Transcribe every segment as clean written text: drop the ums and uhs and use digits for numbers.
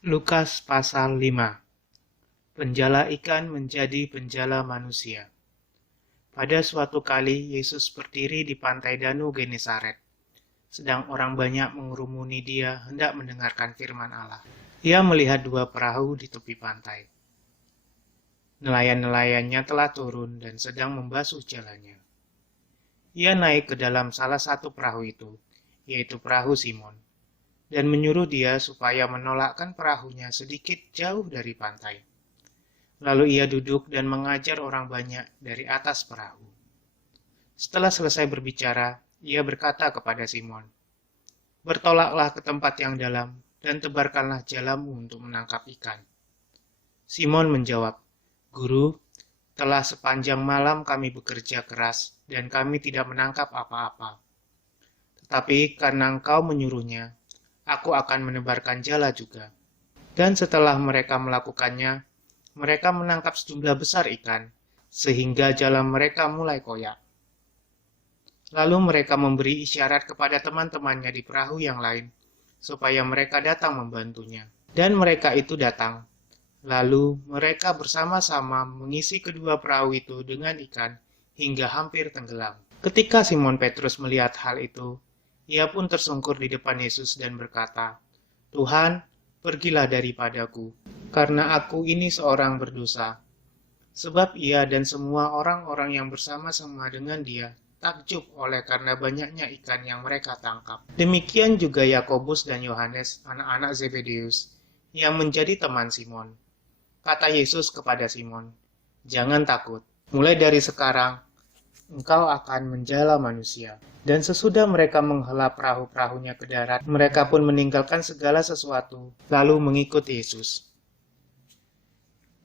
Lukas pasal 5. Penjala ikan menjadi penjala manusia. Pada suatu kali Yesus berdiri di pantai Danau Genesaret. Sedang orang banyak mengerumuni dia hendak mendengarkan firman Allah. Ia melihat dua perahu di tepi pantai. Nelayan-nelayannya telah turun dan sedang membasuh jalannya. Ia naik ke dalam salah satu perahu itu, yaitu perahu Simon, dan menyuruh dia supaya menolakkan perahunya sedikit jauh dari pantai. Lalu ia duduk dan mengajar orang banyak dari atas perahu. Setelah selesai berbicara, ia berkata kepada Simon, "Bertolaklah ke tempat yang dalam dan tebarkanlah jalamu untuk menangkap ikan." Simon menjawab, "Guru, telah sepanjang malam kami bekerja keras dan kami tidak menangkap apa-apa. Tetapi karena engkau menyuruhnya, aku akan menebarkan jala juga." Dan setelah mereka melakukannya, mereka menangkap sejumlah besar ikan, sehingga jala mereka mulai koyak. Lalu mereka memberi isyarat kepada teman-temannya di perahu yang lain, supaya mereka datang membantunya. Dan mereka itu datang. Lalu mereka bersama-sama mengisi kedua perahu itu dengan ikan, hingga hampir tenggelam. Ketika Simon Petrus melihat hal itu, ia pun tersungkur di depan Yesus dan berkata, "Tuhan, pergilah daripadaku, karena aku ini seorang berdosa." Sebab ia dan semua orang-orang yang bersama-sama dengan dia takjub oleh karena banyaknya ikan yang mereka tangkap. Demikian juga Yakobus dan Yohanes, anak-anak Zebedeus, yang menjadi teman Simon. Kata Yesus kepada Simon, "Jangan takut, mulai dari sekarang engkau akan menjala manusia." Dan sesudah mereka menghela perahu-perahunya ke darat, mereka pun meninggalkan segala sesuatu, lalu mengikut Yesus.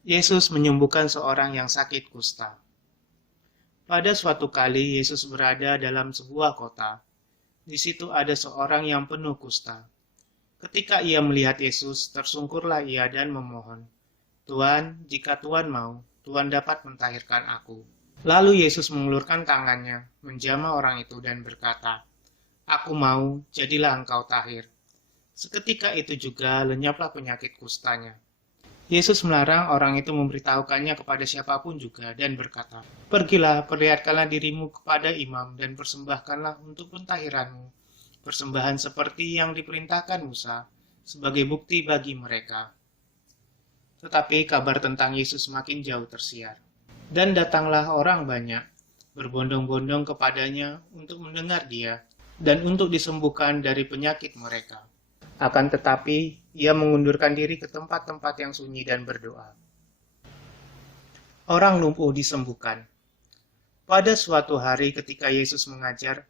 Yesus menyembuhkan seorang yang sakit kusta. Pada suatu kali Yesus berada dalam sebuah kota. Di situ ada seorang yang penuh kusta. Ketika ia melihat Yesus, tersungkurlah ia dan memohon, "Tuan, jika Tuan mau, Tuan dapat mentahirkan aku." Lalu Yesus mengulurkan tangannya, menjamah orang itu dan berkata, "Aku mau, jadilah engkau tahir." Seketika itu juga lenyaplah penyakit kustanya. Yesus melarang orang itu memberitahukannya kepada siapapun juga dan berkata, "Pergilah, perlihatkanlah dirimu kepada imam dan persembahkanlah untuk pentahiranmu persembahan seperti yang diperintahkan Musa sebagai bukti bagi mereka." Tetapi kabar tentang Yesus makin jauh tersiar. Dan datanglah orang banyak, berbondong-bondong kepadanya untuk mendengar dia dan untuk disembuhkan dari penyakit mereka. Akan tetapi, ia mengundurkan diri ke tempat-tempat yang sunyi dan berdoa. Orang lumpuh disembuhkan. Pada suatu hari ketika Yesus mengajar,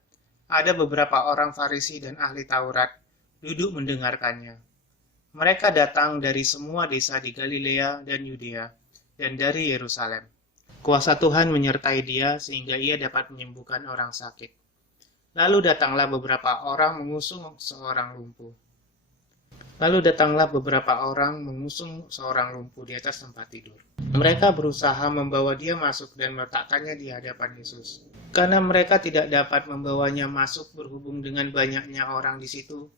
ada beberapa orang Farisi dan ahli Taurat duduk mendengarkannya. Mereka datang dari semua desa di Galilea dan Yudea dan dari Yerusalem. Kuasa Tuhan menyertai dia sehingga ia dapat menyembuhkan orang sakit. Lalu datanglah beberapa orang mengusung seorang lumpuh. Di atas tempat tidur. Mereka berusaha membawa dia masuk dan meletakkannya di hadapan Yesus. Karena mereka tidak dapat membawanya masuk berhubung dengan banyaknya orang di situ,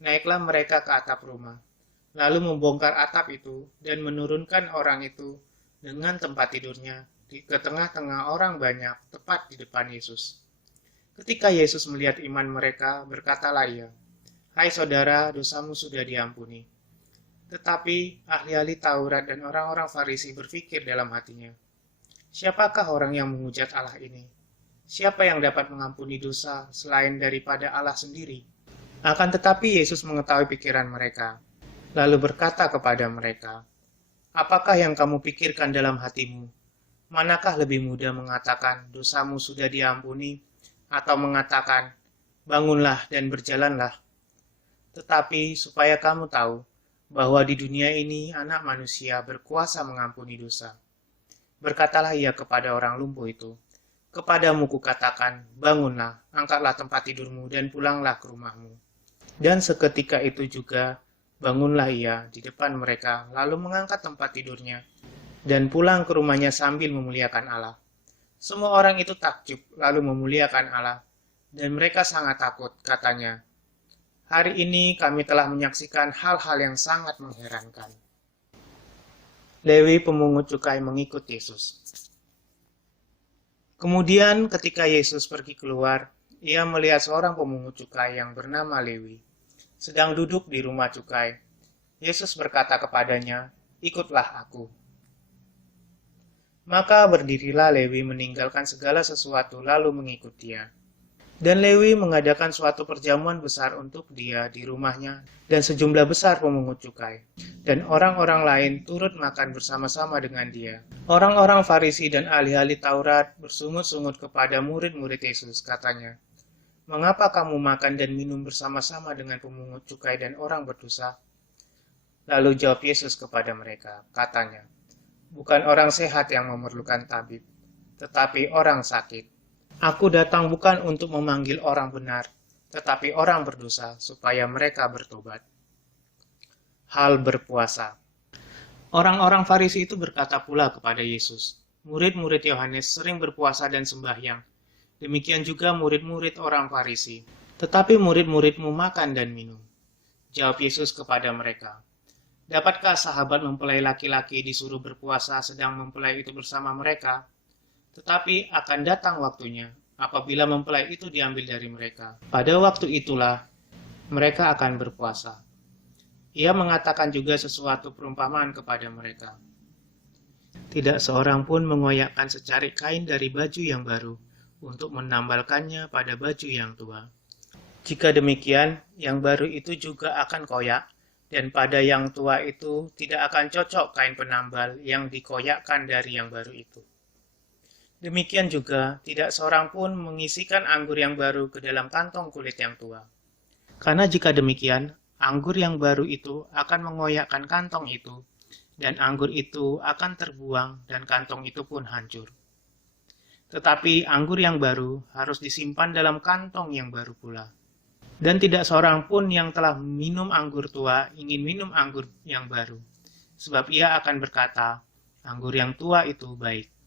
naiklah mereka ke atap rumah, lalu membongkar atap itu dan menurunkan orang itu dengan tempat tidurnya ke tengah-tengah orang banyak, tepat di depan Yesus. Ketika Yesus melihat iman mereka, berkatalah ia, "Hai saudara, dosamu sudah diampuni." Tetapi ahli-ahli Taurat dan orang-orang Farisi berpikir dalam hatinya, "Siapakah orang yang menghujat Allah ini? Siapa yang dapat mengampuni dosa selain daripada Allah sendiri?" Akan tetapi Yesus mengetahui pikiran mereka, lalu berkata kepada mereka, "Apakah yang kamu pikirkan dalam hatimu? Manakah lebih mudah mengatakan, 'Dosamu sudah diampuni,' atau mengatakan, 'Bangunlah dan berjalanlah'? Tetapi supaya kamu tahu bahwa di dunia ini Anak Manusia berkuasa mengampuni dosa." Berkatalah ia kepada orang lumpuh itu, "Kepadamu kukatakan, bangunlah, angkatlah tempat tidurmu dan pulanglah ke rumahmu." Dan seketika itu juga bangunlah ia di depan mereka, lalu mengangkat tempat tidurnya dan pulang ke rumahnya sambil memuliakan Allah. Semua orang itu takjub lalu memuliakan Allah, dan mereka sangat takut, katanya, Hari ini kami telah menyaksikan hal-hal yang sangat mengherankan. Lewi pemungut cukai mengikut Yesus. Kemudian ketika Yesus pergi keluar, ia melihat seorang pemungut cukai yang bernama Lewi sedang duduk di rumah cukai. Yesus berkata kepadanya, "Ikutlah aku." Maka berdirilah Lewi meninggalkan segala sesuatu lalu mengikut dia. Dan Lewi mengadakan suatu perjamuan besar untuk dia di rumahnya dan sejumlah besar pemungut cukai. Dan orang-orang lain turut makan bersama-sama dengan dia. Orang-orang Farisi dan ahli-ahli Taurat bersungut-sungut kepada murid-murid Yesus, katanya, "Mengapa kamu makan dan minum bersama-sama dengan pemungut cukai dan orang berdosa?" Lalu jawab Yesus kepada mereka, katanya, "Bukan orang sehat yang memerlukan tabib, tetapi orang sakit. Aku datang bukan untuk memanggil orang benar, tetapi orang berdosa, supaya mereka bertobat." Hal berpuasa. Orang-orang Farisi itu berkata pula kepada Yesus, "Murid-murid Yohanes sering berpuasa dan sembahyang. Demikian juga murid-murid orang Farisi. Tetapi murid-muridmu makan dan minum." Jawab Yesus kepada mereka, "Dapatkah sahabat mempelai laki-laki disuruh berpuasa sedang mempelai itu bersama mereka? Tetapi akan datang waktunya apabila mempelai itu diambil dari mereka. Pada waktu itulah mereka akan berpuasa." Ia mengatakan juga sesuatu perumpamaan kepada mereka. Tidak seorang pun mengoyakkan secarik kain dari baju yang baru untuk menambalkannya pada baju yang tua. Jika demikian, yang baru itu juga akan koyak, dan pada yang tua itu tidak akan cocok kain penambal yang dikoyakkan dari yang baru itu. Demikian juga, tidak seorang pun mengisikan anggur yang baru ke dalam kantong kulit yang tua. Karena jika demikian, anggur yang baru itu akan mengoyakkan kantong itu, dan anggur itu akan terbuang dan kantong itu pun hancur. Tetapi anggur yang baru harus disimpan dalam kantong yang baru pula. Dan tidak seorang pun yang telah minum anggur tua ingin minum anggur yang baru, sebab ia akan berkata, anggur yang tua itu baik.